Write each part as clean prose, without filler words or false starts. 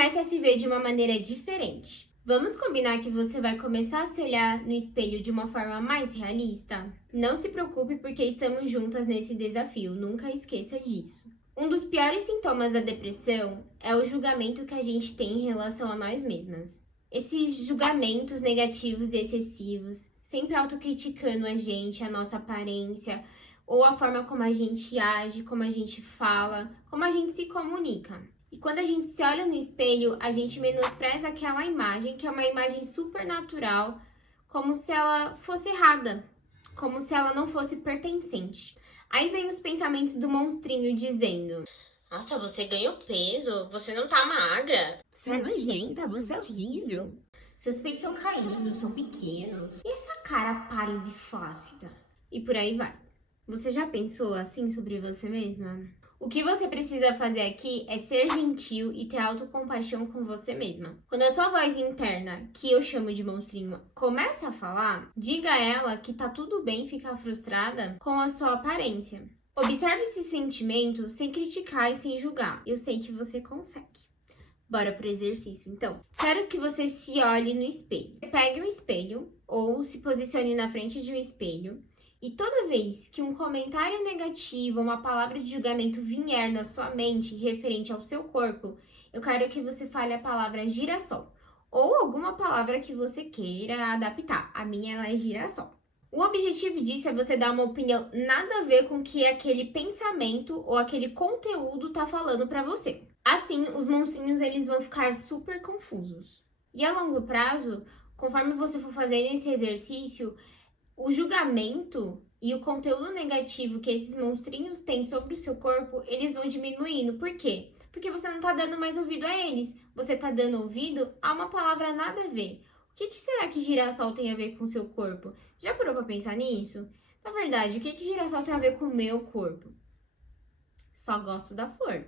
comece a se ver de uma maneira diferente. Vamos combinar que você vai começar a se olhar no espelho de uma forma mais realista? Não se preocupe porque estamos juntas nesse desafio, nunca esqueça disso. Um dos piores sintomas da depressão é o julgamento que a gente tem em relação a nós mesmas. Esses julgamentos negativos e excessivos, sempre autocriticando a gente, a nossa aparência, ou a forma como a gente age, como a gente fala, como a gente se comunica. E quando a gente se olha no espelho, a gente menospreza aquela imagem, que é uma imagem super natural, como se ela fosse errada, como se ela não fosse pertencente. Aí vem os pensamentos do monstrinho dizendo: nossa, você ganhou peso, você não tá magra. Você é nojenta, você é horrível. Seus peitos são caídos, são pequenos. E essa cara pálida e flácida? E por aí vai. Você já pensou assim sobre você mesma? O que você precisa fazer aqui é ser gentil e ter autocompaixão com você mesma. Quando a sua voz interna, que eu chamo de monstrinho, começa a falar, diga a ela que tá tudo bem ficar frustrada com a sua aparência. Observe esse sentimento sem criticar e sem julgar. Eu sei que você consegue. Bora pro exercício, então. Quero que você se olhe no espelho. Pegue um espelho ou se posicione na frente de um espelho. E toda vez que um comentário negativo, uma palavra de julgamento vier na sua mente referente ao seu corpo, eu quero que você fale a palavra girassol ou alguma palavra que você queira adaptar. A minha ela é girassol. O objetivo disso é você dar uma opinião nada a ver com o que aquele pensamento ou aquele conteúdo tá falando para você. Assim, os monstrinhos eles vão ficar super confusos. E a longo prazo, conforme você for fazendo esse exercício, o julgamento e o conteúdo negativo que esses monstrinhos têm sobre o seu corpo, eles vão diminuindo. Por quê? Porque você não tá dando mais ouvido a eles. Você tá dando ouvido a uma palavra nada a ver. O que será que girassol tem a ver com o seu corpo? Já parou pra pensar nisso? Na verdade, o que girassol tem a ver com o meu corpo? Só gosto da flor.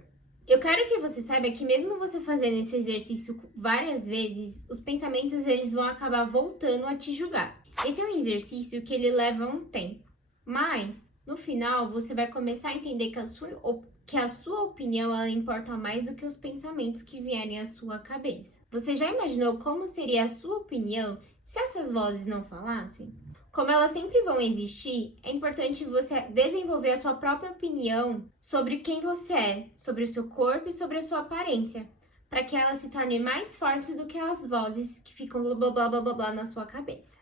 Eu quero que você saiba que mesmo você fazendo esse exercício várias vezes, os pensamentos eles vão acabar voltando a te julgar. Esse é um exercício que ele leva um tempo, mas no final você vai começar a entender que a sua opinião ela importa mais do que os pensamentos que vierem à sua cabeça. Você já imaginou como seria a sua opinião se essas vozes não falassem? Como elas sempre vão existir, é importante você desenvolver a sua própria opinião sobre quem você é, sobre o seu corpo e sobre a sua aparência, para que ela se torne mais forte do que as vozes que ficam blá blá blá blá blá blá na sua cabeça.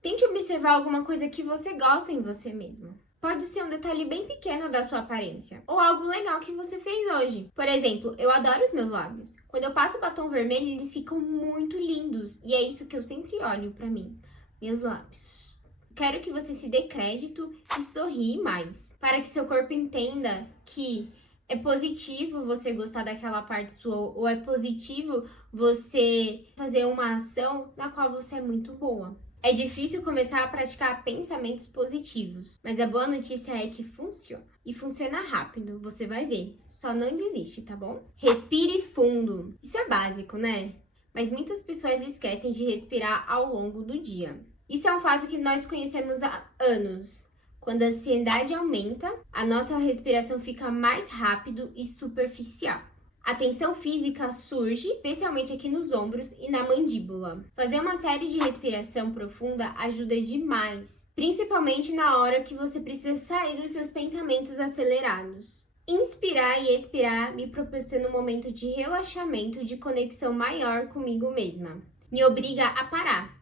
Tente observar alguma coisa que você gosta em você mesmo. Pode ser um detalhe bem pequeno da sua aparência, ou algo legal que você fez hoje. Por exemplo, eu adoro os meus lábios. Quando eu passo batom vermelho, eles ficam muito lindos, e é isso que eu sempre olho pra mim, meus lábios. Quero que você se dê crédito e sorri mais, para que seu corpo entenda que é positivo você gostar daquela parte sua, ou é positivo você fazer uma ação na qual você é muito boa. É difícil começar a praticar pensamentos positivos, mas a boa notícia é que funciona. E funciona rápido, você vai ver. Só não desiste, tá bom? Respire fundo. Isso é básico, né? Mas muitas pessoas esquecem de respirar ao longo do dia. Isso é um fato que nós conhecemos há anos. Quando a ansiedade aumenta, a nossa respiração fica mais rápido e superficial. A tensão física surge, especialmente aqui nos ombros e na mandíbula. Fazer uma série de respiração profunda ajuda demais, principalmente na hora que você precisa sair dos seus pensamentos acelerados. Inspirar e expirar me proporciona um momento de relaxamento, de conexão maior comigo mesma. Me obriga a parar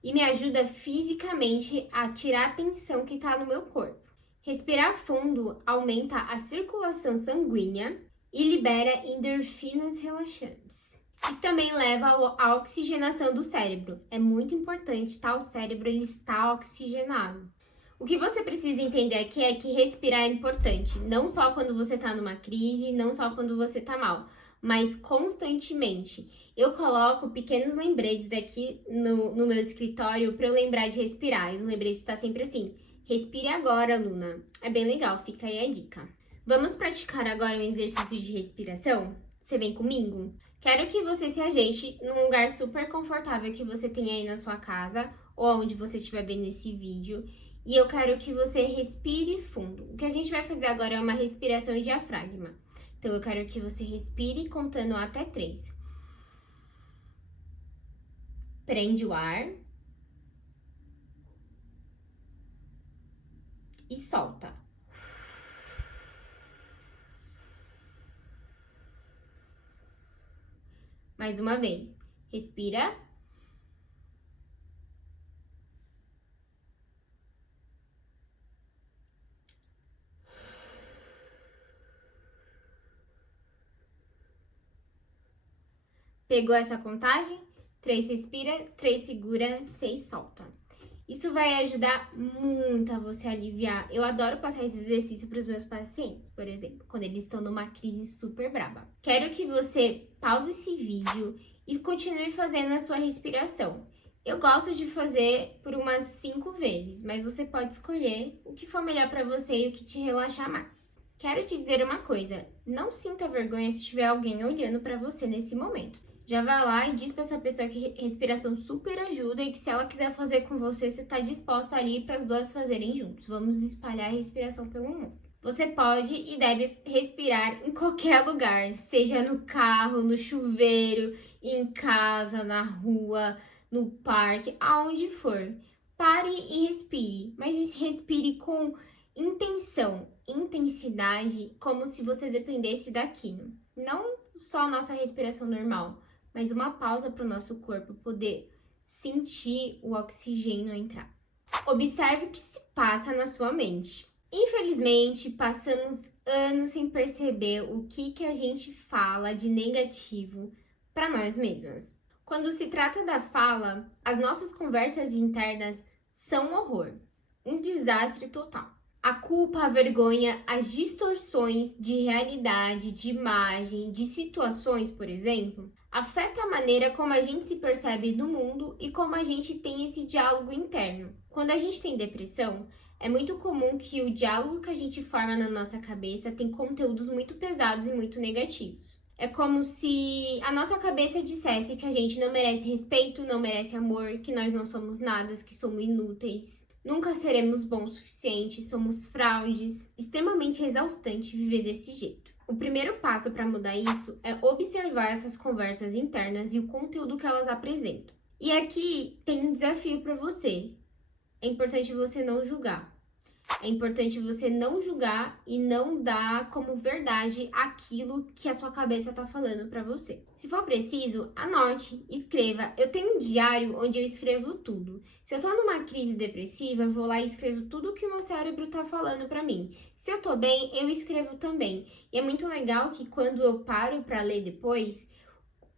e me ajuda fisicamente a tirar a tensão que está no meu corpo. Respirar fundo aumenta a circulação sanguínea e libera endorfinas relaxantes. E também leva à oxigenação do cérebro. É muito importante, tá? O cérebro ele está oxigenado. O que você precisa entender aqui é que respirar é importante, não só quando você está numa crise, não só quando você está mal, mas constantemente. Eu coloco pequenos lembretes aqui no meu escritório para eu lembrar de respirar. E os lembretes estão sempre assim: respire agora, Luna. É bem legal, fica aí a dica. Vamos praticar agora um exercício de respiração? Você vem comigo? Quero que você se ajeite num lugar super confortável que você tem aí na sua casa ou onde você estiver vendo esse vídeo. E eu quero que você respire fundo. O que a gente vai fazer agora é uma respiração diafragma. Então, eu quero que você respire contando até 3. Prende o ar e solta. Mais uma vez. Respira. Pegou essa contagem? 3 respira, 3 segura, 6 solta. Isso vai ajudar muito a você aliviar. Eu adoro passar esse exercício para os meus pacientes, por exemplo, quando eles estão numa crise super braba. Quero que você pause esse vídeo e continue fazendo a sua respiração. Eu gosto de fazer por umas 5 vezes, mas você pode escolher o que for melhor para você e o que te relaxar mais. Quero te dizer uma coisa, não sinta vergonha se tiver alguém olhando para você nesse momento. Já vai lá e diz pra essa pessoa que respiração super ajuda e que se ela quiser fazer com você, você tá disposta ali para as duas fazerem juntos. Vamos espalhar a respiração pelo mundo. Você pode e deve respirar em qualquer lugar, seja no carro, no chuveiro, em casa, na rua, no parque, aonde for. Pare e respire, mas respire com intenção, intensidade, como se você dependesse daquilo. Não só nossa respiração normal, mas uma pausa para o nosso corpo poder sentir o oxigênio entrar. Observe o que se passa na sua mente. Infelizmente, passamos anos sem perceber o que a gente fala de negativo para nós mesmas. Quando se trata da fala, as nossas conversas internas são um horror, um desastre total. A culpa, a vergonha, as distorções de realidade, de imagem, de situações, por exemplo, afeta a maneira como a gente se percebe do mundo e como a gente tem esse diálogo interno. Quando a gente tem depressão, é muito comum que o diálogo que a gente forma na nossa cabeça tem conteúdos muito pesados e muito negativos. É como se a nossa cabeça dissesse que a gente não merece respeito, não merece amor, que nós não somos nada, que somos inúteis. Nunca seremos bons o suficiente, somos fraudes. Extremamente exaustante viver desse jeito. O primeiro passo para mudar isso é observar essas conversas internas e o conteúdo que elas apresentam. E aqui tem um desafio para você. É importante você não julgar. É importante você não julgar e não dar como verdade aquilo que a sua cabeça está falando para você. Se for preciso, anote, escreva. Eu tenho um diário onde eu escrevo tudo. Se eu tô numa crise depressiva, eu vou lá e escrevo tudo que o meu cérebro tá falando para mim. Se eu tô bem, eu escrevo também. E é muito legal que quando eu paro para ler depois,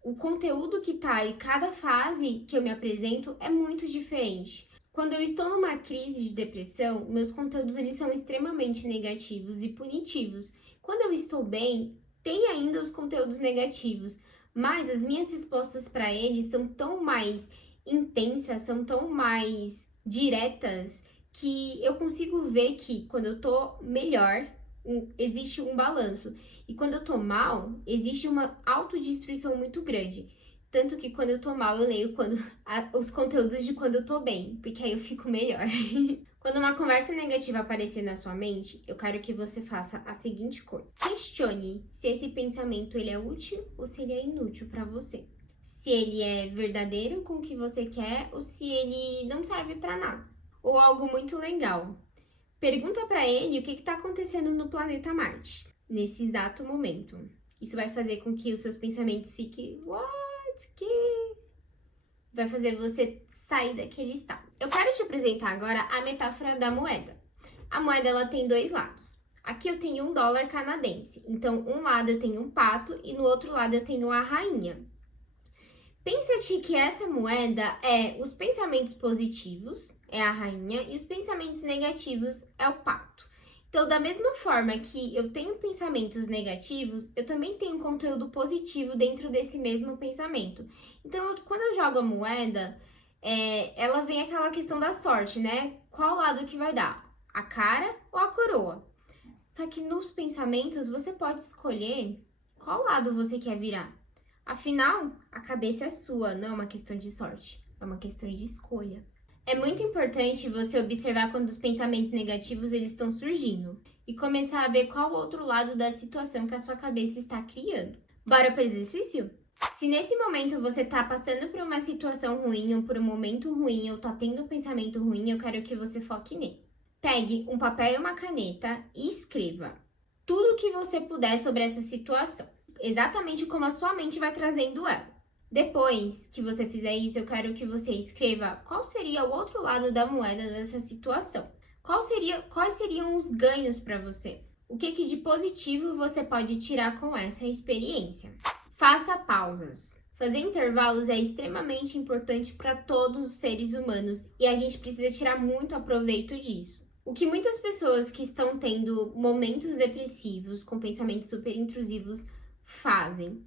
o conteúdo que tá em cada fase que eu me apresento é muito diferente. Quando eu estou numa crise de depressão, meus conteúdos eles são extremamente negativos e punitivos. Quando eu estou bem, tem ainda os conteúdos negativos, mas as minhas respostas para eles são tão mais intensas, são tão mais diretas, que eu consigo ver que quando eu tô melhor, existe um balanço. E quando eu tô mal, existe uma autodestruição muito grande. Tanto que quando eu tô mal, eu leio os conteúdos de quando eu tô bem, porque aí eu fico melhor. Quando uma conversa negativa aparecer na sua mente, eu quero que você faça a seguinte coisa. Questione se esse pensamento ele é útil ou se ele é inútil para você. Se ele é verdadeiro com o que você quer ou se ele não serve para nada. Ou algo muito legal. Pergunta para ele o que está acontecendo no planeta Marte, nesse exato momento. Isso vai fazer com que os seus pensamentos fiquem... que vai fazer você sair daquele estado. Eu quero te apresentar agora a metáfora da moeda. A moeda ela tem dois lados. Aqui eu tenho $1 canadense. Então, um lado eu tenho um pato e no outro lado eu tenho a rainha. Pensa-te que essa moeda é os pensamentos positivos, é a rainha, e os pensamentos negativos é o pato. Então, da mesma forma que eu tenho pensamentos negativos, eu também tenho conteúdo positivo dentro desse mesmo pensamento. Então, quando eu jogo a moeda, ela vem aquela questão da sorte, né? Qual lado que vai dar? A cara ou a coroa? Só que nos pensamentos, você pode escolher qual lado você quer virar. Afinal, a cabeça é sua, não é uma questão de sorte, é uma questão de escolha. É muito importante você observar quando os pensamentos negativos eles estão surgindo e começar a ver qual o outro lado da situação que a sua cabeça está criando. Bora para o exercício? Se nesse momento você tá passando por uma situação ruim ou por um momento ruim ou tá tendo um pensamento ruim, eu quero que você foque nele. Pegue um papel e uma caneta e escreva tudo o que você puder sobre essa situação, exatamente como a sua mente vai trazendo ela. Depois que você fizer isso, eu quero que você escreva qual seria o outro lado da moeda dessa situação. Quais seriam os ganhos para você? O que de positivo você pode tirar com essa experiência? Faça pausas. Fazer intervalos é extremamente importante para todos os seres humanos e a gente precisa tirar muito proveito disso. O que muitas pessoas que estão tendo momentos depressivos, com pensamentos super intrusivos, fazem?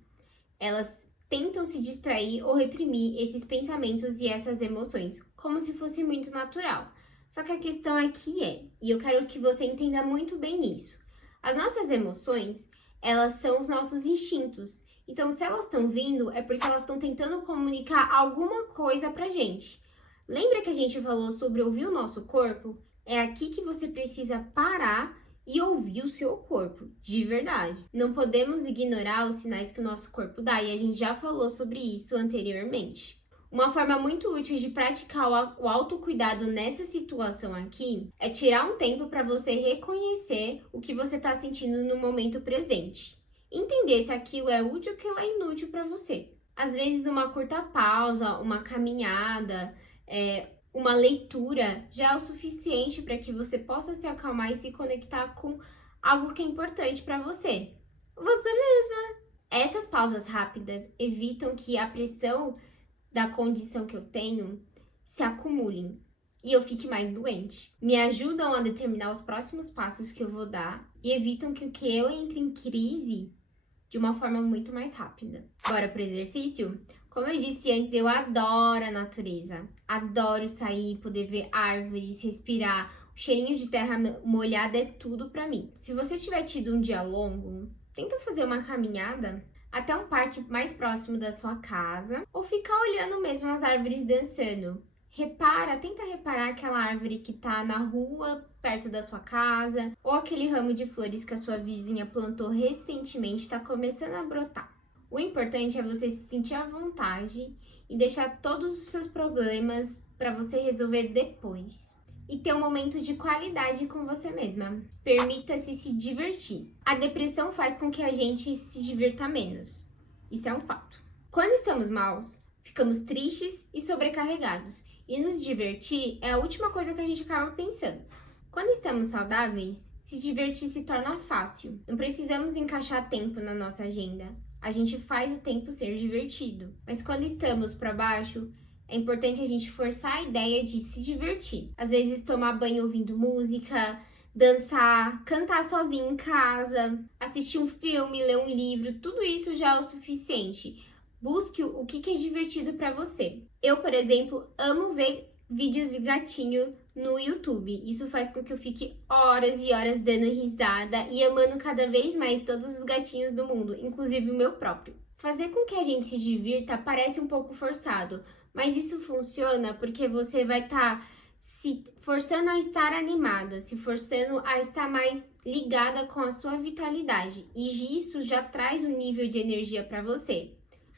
Elas tentam se distrair ou reprimir esses pensamentos e essas emoções, como se fosse muito natural. Só que a questão aqui e eu quero que você entenda muito bem isso, as nossas emoções, elas são os nossos instintos. Então, se elas estão vindo, é porque elas estão tentando comunicar alguma coisa pra gente. Lembra que a gente falou sobre ouvir o nosso corpo? É aqui que você precisa parar e ouvir o seu corpo, de verdade. Não podemos ignorar os sinais que o nosso corpo dá, e a gente já falou sobre isso anteriormente. Uma forma muito útil de praticar o autocuidado nessa situação aqui é tirar um tempo para você reconhecer o que você está sentindo no momento presente. Entender se aquilo é útil ou aquilo é inútil para você. Às vezes, uma curta pausa, uma caminhada, uma leitura já é o suficiente para que você possa se acalmar e se conectar com algo que é importante para você. Você mesma! Essas pausas rápidas evitam que a pressão da condição que eu tenho se acumulem e eu fique mais doente. Me ajudam a determinar os próximos passos que eu vou dar e evitam que eu entre em crise de uma forma muito mais rápida. Bora pro exercício? Como eu disse antes, eu adoro a natureza. Adoro sair, poder ver árvores, respirar. O cheirinho de terra molhada é tudo pra mim. Se você tiver tido um dia longo, tenta fazer uma caminhada até um parque mais próximo da sua casa ou ficar olhando mesmo as árvores dançando. Tenta reparar aquela árvore que tá na rua perto da sua casa ou aquele ramo de flores que a sua vizinha plantou recentemente está começando a brotar. O importante é você se sentir à vontade e deixar todos os seus problemas para você resolver depois. E ter um momento de qualidade com você mesma. Permita-se se divertir. A depressão faz com que a gente se divirta menos. Isso é um fato. Quando estamos maus, ficamos tristes e sobrecarregados. E nos divertir é a última coisa que a gente acaba pensando. Quando estamos saudáveis, se divertir se torna fácil. Não precisamos encaixar tempo na nossa agenda. A gente faz o tempo ser divertido. Mas quando estamos para baixo, é importante a gente forçar a ideia de se divertir. Às vezes tomar banho ouvindo música, dançar, cantar sozinho em casa, assistir um filme, ler um livro, tudo isso já é o suficiente. Busque o que é divertido para você. Eu, por exemplo, amo ver vídeos de gatinho no YouTube. Isso faz com que eu fique horas e horas dando risada e amando cada vez mais todos os gatinhos do mundo, inclusive o meu próprio. Fazer com que a gente se divirta parece um pouco forçado, mas isso funciona porque você vai estar se forçando a estar animada, se forçando a estar mais ligada com a sua vitalidade. E isso já traz um nível de energia para você.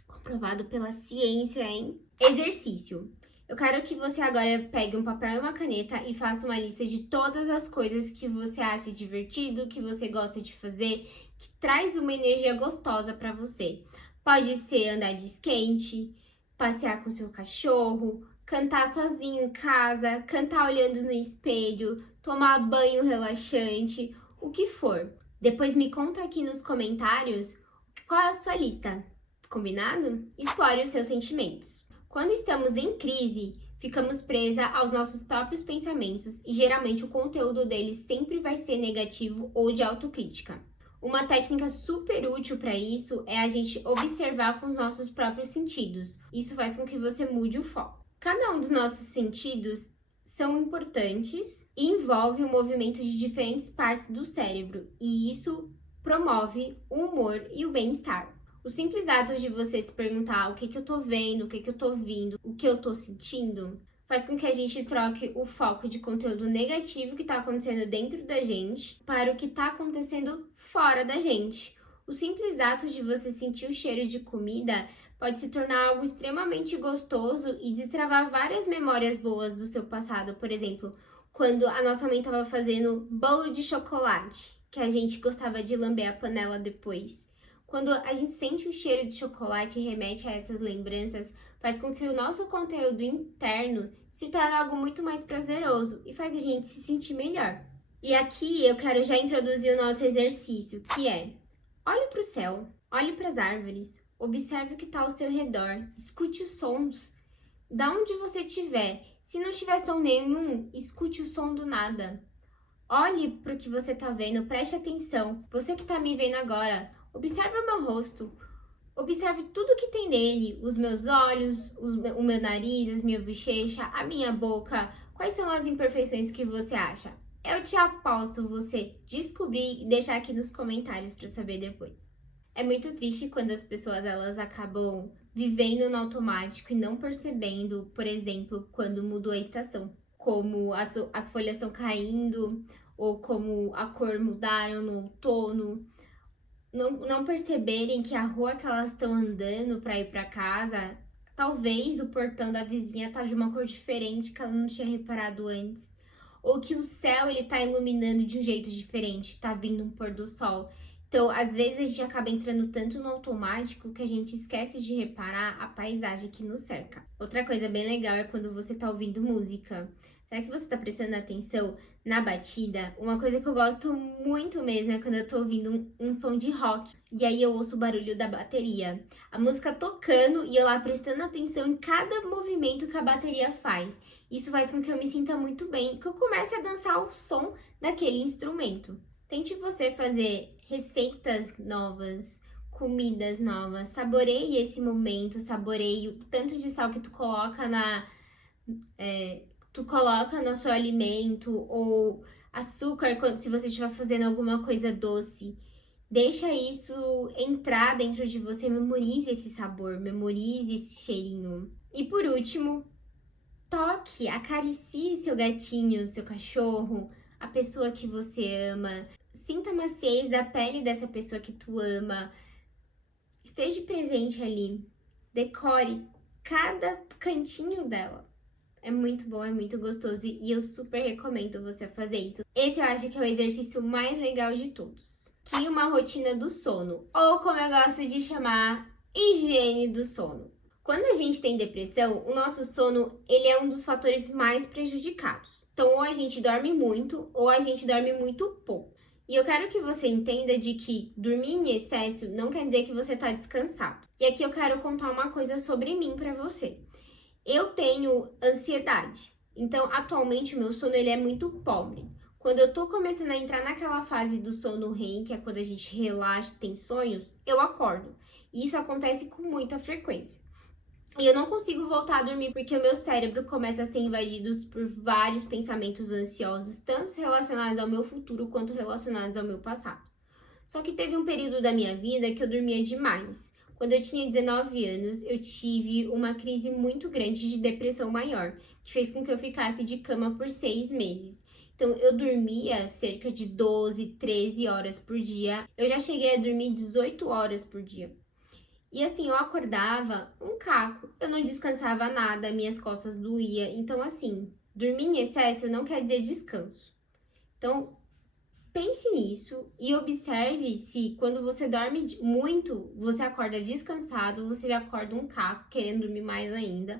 Comprovado pela ciência, hein? Exercício. Eu quero que você agora pegue um papel e uma caneta e faça uma lista de todas as coisas que você acha divertido, que você gosta de fazer, que traz uma energia gostosa para você. Pode ser andar de skate, passear com seu cachorro, cantar sozinho em casa, cantar olhando no espelho, tomar banho relaxante, o que for. Depois me conta aqui nos comentários qual é a sua lista. Combinado? Explore os seus sentimentos. Quando estamos em crise, ficamos presa aos nossos próprios pensamentos e geralmente o conteúdo deles sempre vai ser negativo ou de autocrítica. Uma técnica super útil para isso é a gente observar com os nossos próprios sentidos. Isso faz com que você mude o foco. Cada um dos nossos sentidos são importantes e envolve o movimento de diferentes partes do cérebro, e isso promove o humor e o bem-estar. O simples ato de você se perguntar o que eu tô vendo, o que eu tô ouvindo, o que eu tô sentindo, faz com que a gente troque o foco de conteúdo negativo que tá acontecendo dentro da gente para o que tá acontecendo fora da gente. O simples ato de você sentir o cheiro de comida pode se tornar algo extremamente gostoso e destravar várias memórias boas do seu passado. Por exemplo, quando a nossa mãe estava fazendo bolo de chocolate, que a gente gostava de lamber a panela depois. Quando a gente sente o cheiro de chocolate e remete a essas lembranças, faz com que o nosso conteúdo interno se torne algo muito mais prazeroso e faz a gente se sentir melhor. E aqui eu quero já introduzir o nosso exercício, que é: olhe para o céu, olhe para as árvores, observe o que está ao seu redor, escute os sons. Da onde você estiver, se não tiver som nenhum, escute o som do nada. Olhe para o que você está vendo, preste atenção. Você que está me vendo agora, observe o meu rosto. Observe tudo que tem nele, os meus olhos, o meu nariz, as minhas bochechas, a minha boca. Quais são as imperfeições que você acha? Eu te aposto você descobrir e deixar aqui nos comentários para saber depois. É muito triste quando as pessoas elas acabam vivendo no automático e não percebendo, por exemplo, quando mudou a estação, como as folhas estão caindo ou como a cor mudaram no outono. Não perceberem que a rua que elas estão andando para ir para casa, talvez o portão da vizinha tá de uma cor diferente que ela não tinha reparado antes, ou que o céu ele tá iluminando de um jeito diferente, tá vindo um pôr do sol. Então, às vezes a gente acaba entrando tanto no automático que a gente esquece de reparar a paisagem que nos cerca. Outra coisa bem legal é quando você tá ouvindo música. Será que você tá prestando atenção na batida? Uma coisa que eu gosto muito mesmo é quando eu tô ouvindo um som de rock e aí eu ouço o barulho da bateria. A música tocando e eu lá prestando atenção em cada movimento que a bateria faz. Isso faz com que eu me sinta muito bem e que eu comece a dançar ao som daquele instrumento. Tente você fazer receitas novas, comidas novas, saboreie esse momento, saboreie o tanto de sal que tu coloca no seu alimento, ou açúcar se você estiver fazendo alguma coisa doce. Deixa isso entrar dentro de você, memorize esse sabor, memorize esse cheirinho. E por último, toque, acaricie seu gatinho, seu cachorro, a pessoa que você ama. Sinta a maciez da pele dessa pessoa que tu ama. Esteja presente ali. Decore cada cantinho dela. É muito bom, é muito gostoso e eu super recomendo você fazer isso. Esse eu acho que é o exercício mais legal de todos. Crie uma rotina do sono, ou como eu gosto de chamar, higiene do sono. Quando a gente tem depressão, o nosso sono ele é um dos fatores mais prejudicados. Então, ou a gente dorme muito, ou a gente dorme muito pouco. E eu quero que você entenda de que dormir em excesso não quer dizer que você está descansado. E aqui eu quero contar uma coisa sobre mim para você. Eu tenho ansiedade, então atualmente o meu sono ele é muito pobre. Quando eu tô começando a entrar naquela fase do sono REM, que é quando a gente relaxa, tem sonhos, eu acordo. E isso acontece com muita frequência. E eu não consigo voltar a dormir porque o meu cérebro começa a ser invadido por vários pensamentos ansiosos, tanto relacionados ao meu futuro quanto relacionados ao meu passado. Só que teve um período da minha vida que eu dormia demais. Quando eu tinha 19 anos, eu tive uma crise muito grande de depressão maior, que fez com que eu ficasse de cama por 6 meses. Então, eu dormia cerca de 12, 13 horas por dia. Eu já cheguei a dormir 18 horas por dia. E assim, eu acordava um caco. Eu não descansava nada, minhas costas doíam. Então, assim, dormir em excesso não quer dizer descanso. Então, pense nisso e observe se quando você dorme muito, você acorda descansado, você já acorda um caco, querendo dormir mais ainda,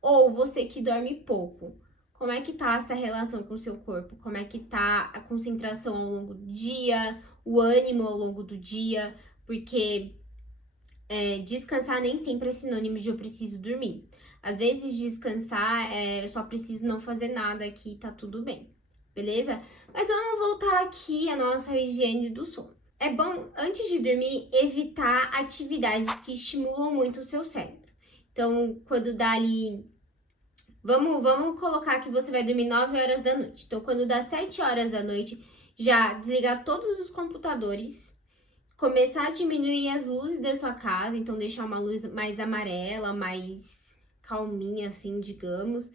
ou você que dorme pouco. Como é que tá essa relação com o seu corpo? Como é que tá a concentração ao longo do dia, o ânimo ao longo do dia? Porque descansar nem sempre é sinônimo de eu preciso dormir. Às vezes descansar eu só preciso não fazer nada aqui, tá tudo bem. Beleza? Mas vamos voltar aqui à nossa higiene do sono. É bom, antes de dormir, evitar atividades que estimulam muito o seu cérebro. Então, quando dá ali... Vamos colocar que você vai dormir 9 horas da noite. Então, quando dá 7 horas da noite, já desligar todos os computadores, começar a diminuir as luzes da sua casa, então deixar uma luz mais amarela, mais calminha, assim, digamos,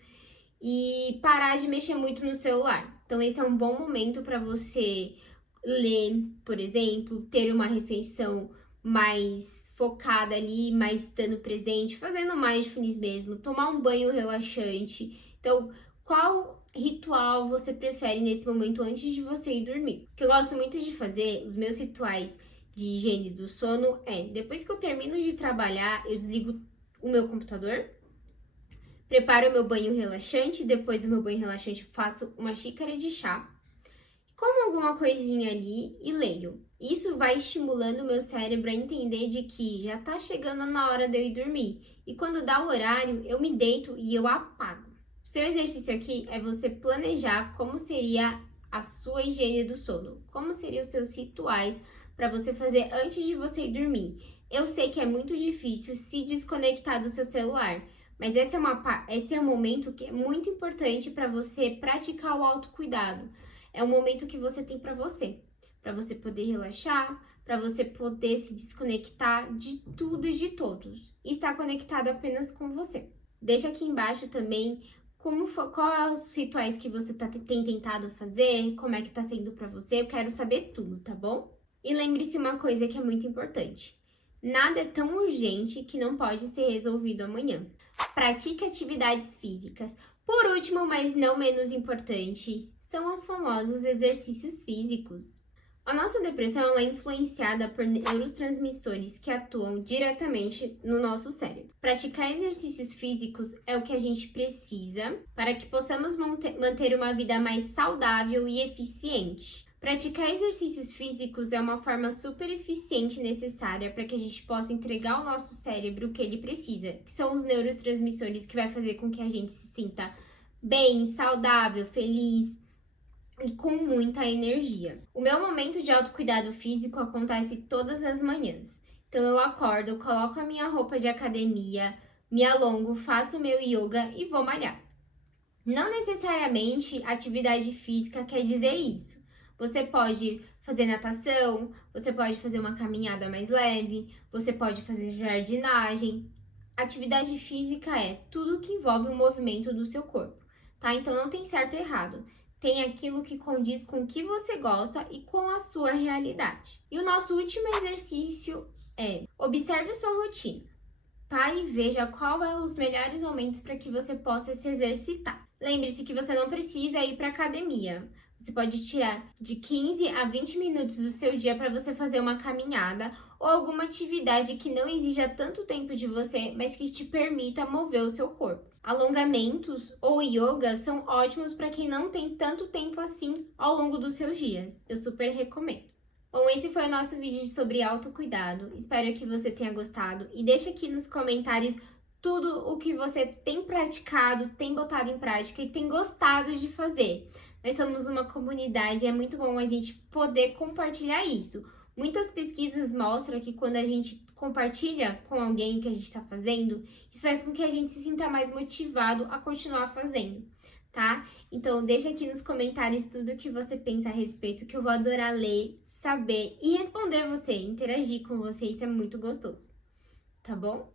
e parar de mexer muito no celular. Então, esse é um bom momento para você ler, por exemplo, ter uma refeição mais focada ali, mais estando presente, fazendo mindfulness mesmo, tomar um banho relaxante. Então, qual ritual você prefere nesse momento antes de você ir dormir? O que eu gosto muito de fazer, os meus rituais de higiene do sono depois que eu termino de trabalhar, eu desligo o meu computador, preparo o meu banho relaxante, depois do meu banho relaxante faço uma xícara de chá, como alguma coisinha ali e leio. Isso vai estimulando o meu cérebro a entender de que já tá chegando na hora de eu ir dormir. E quando dá o horário, eu me deito e eu apago. O seu exercício aqui é você planejar como seria a sua higiene do sono, como seriam os seus rituais para você fazer antes de você ir dormir. Eu sei que é muito difícil se desconectar do seu celular, mas esse é um momento que é muito importante para você praticar o autocuidado. É um momento que você tem para você poder relaxar, para você poder se desconectar de tudo e de todos e estar conectado apenas com você. Deixa aqui embaixo também quais os rituais que você tem tentado fazer, como é que tá sendo para você, eu quero saber tudo, tá bom? E lembre-se uma coisa que é muito importante, nada é tão urgente que não pode ser resolvido amanhã. Pratique atividades físicas. Por último, mas não menos importante, são os famosos exercícios físicos. A nossa depressão é influenciada por neurotransmissores que atuam diretamente no nosso cérebro. Praticar exercícios físicos é o que a gente precisa para que possamos manter uma vida mais saudável e eficiente. Praticar exercícios físicos é uma forma super eficiente e necessária para que a gente possa entregar ao nosso cérebro o que ele precisa, que são os neurotransmissores que vai fazer com que a gente se sinta bem, saudável, feliz e com muita energia. O meu momento de autocuidado físico acontece todas as manhãs. Então eu acordo, coloco a minha roupa de academia, me alongo, faço meu yoga e vou malhar. Não necessariamente atividade física quer dizer isso. Você pode fazer natação, você pode fazer uma caminhada mais leve, você pode fazer jardinagem. Atividade física é tudo que envolve o movimento do seu corpo, tá? Então não tem certo e errado. Tem aquilo que condiz com o que você gosta e com a sua realidade. E o nosso último exercício é: observe sua rotina. Pare e veja qual é os melhores momentos para que você possa se exercitar. Lembre-se que você não precisa ir para academia. Você pode tirar de 15 a 20 minutos do seu dia para você fazer uma caminhada ou alguma atividade que não exija tanto tempo de você, mas que te permita mover o seu corpo. Alongamentos ou yoga são ótimos para quem não tem tanto tempo assim ao longo dos seus dias. Eu super recomendo. Bom, esse foi o nosso vídeo sobre autocuidado. Espero que você tenha gostado e deixa aqui nos comentários tudo o que você tem praticado, tem botado em prática e tem gostado de fazer. Nós somos uma comunidade, é muito bom a gente poder compartilhar isso. Muitas pesquisas mostram que quando a gente compartilha com alguém o que a gente está fazendo, isso faz com que a gente se sinta mais motivado a continuar fazendo, tá? Então, deixa aqui nos comentários tudo o que você pensa a respeito, que eu vou adorar ler, saber e responder você, interagir com você, isso é muito gostoso, tá bom?